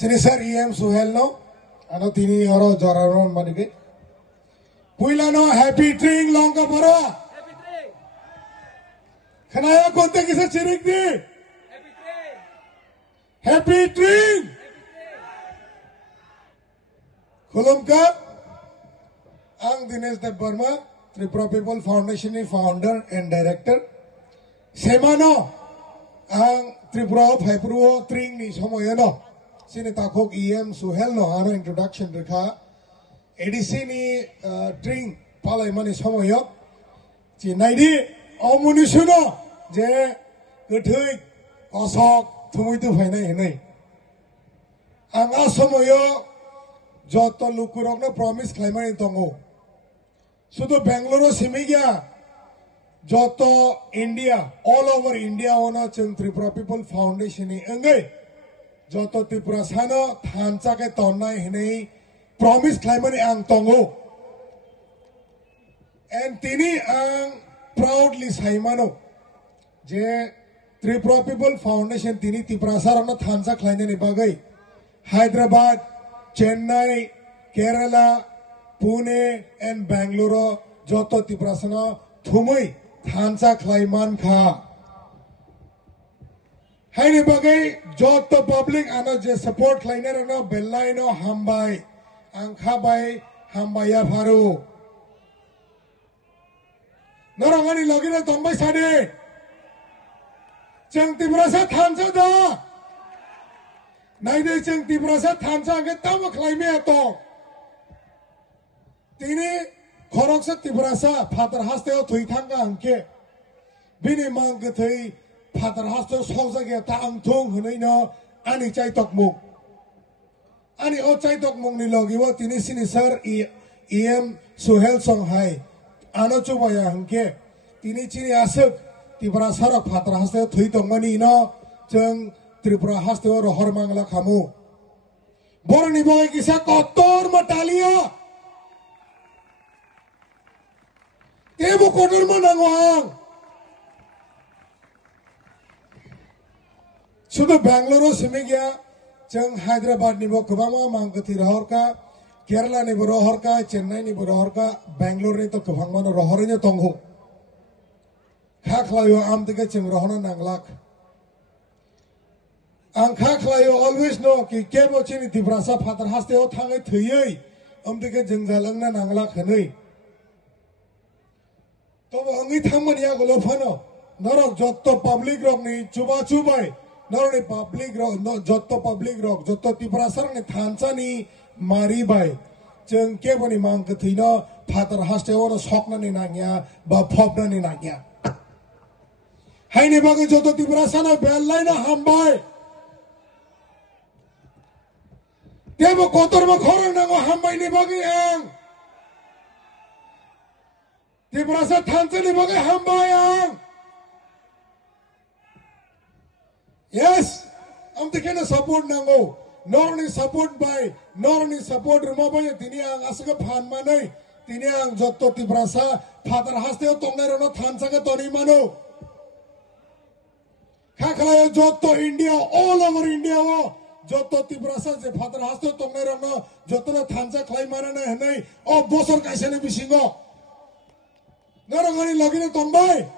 Sinisar EM Suhel no, ano tini oro joraron manike. Puila no happy tree long ka paro. Happy tree. Kanaya konte kisa chirik di. Happy tree. Happy tree. Khulum ka. Ang Dinesh Dev Burma, Tripura People Foundation ni founder and director. Semano ang Tripura Phaipuro Tring ni somoyo no. Sini takok EM Suhel no ano introduction rekha. ADC ni Tring palai mani somoyo. Chinai di omuni suno je ketui kosok thumui tu phainai henai. Ang asomoyo joto lukurok na promise khlaimani tongo. Sudo Bangalore simigya joto India all over India ono chung Tripura People Foundation ni engai joto Tripura sano thancha ke tonnai hinei promise khlaimani ang tongo and tini ang proudly saimano je Tripura People Foundation tini Tripura sarano thancha khlainani bagai Hyderabad, Chennai, Kerala, Pune and Bangalore joto Tripura sano thumui thancha khlaiman kha haini bagai joto public ano je support khlainer ano bellai no hambai angkha bai hambaya pharu narangani logina tombai sade jeng Tripura sa thancha da naide jeng Tripura sa thancha ke tam khlaime ato tini Khoroksa Tripura sa Father Hasteo Thui Thanga Angke Bini Mang Gathui Father Hasteo Sosa Ge Ta Ang Thung Hunai no Ani Chai Tok Muk Ani O Chai Tok Muk ni logi wo tini sinisar EM Suhel Song Hai Ano Chubaya Angke Tini Chini Asuk Tripura Sarok Father Hasteo Thui Tong Mani no Jeng Tripura Hasteo Rohor Mangla Kamu Borni Boy Kisa Kotor Matalia Tebo kotor manangwang. Sudah Bangalore semegya, jeng Hyderabad ni bo kebama mangkati rohor ka, Kerala ni bo rohor ka, Chennai ni bo rohor ka, Bangalore ni to kebang mana rohornya tonghu. Khak layo am tiga jeng rohona nanglak. Ang khak layo always know ki kebo chini Tripura sa Father Hasteo thangai thuyai, am tiga jeng jalang na nanglak hanai. तो अंगी थमन या गलो फनो नरक जत्तो public रोक नहीं Chuba चुबाई नरने public रोक जत्तो public रोक जत्तो Tripura सरने थांचा नहीं मारी बाई जंग के बनी मांग कथी न Father Hasteo न शौकना नहीं नागिया बा फॉपना नहीं नागिया हाय ने बागे जत्तो Tripura सरने बेल्लाई न हम बाई तेबो कोतर में खोरंग नंगो हम बाई ने बागे आंग Tripura sa thancha ni bagai hambayang. Yes, am tikena support nango. Norni support by, norni support rumah bay tini ang asga phan manai. Tini ang jotto Tripura sa Father Hasteo tongnai rono thancha ke toni mano. Khakhlayo jotto India all over India wo. Jotto Tripura sa je Father Hasteo tongnai rono jotto na thancha khlai manana henai. O bosor kaise ne bisingo. Narangani lagine tombai.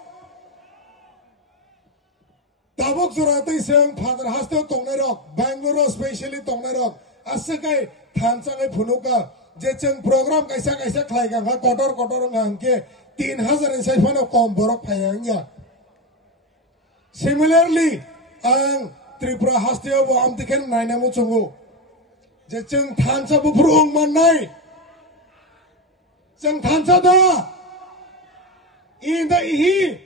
Tabuk surate iseng Father Hasteo tongnai rok, Bangalore specially tongnai rok. Asakai thancha kai phunuka, jecheng program kaisa kaisa khlai ka kotor kotor ngangke 3000 isai phano kom borok phayangya. Similarly, ang Tripura Hasteo bo am tiken nainamu chungu. Jecheng thancha bu phurung manai. Jeng thancha da. In the he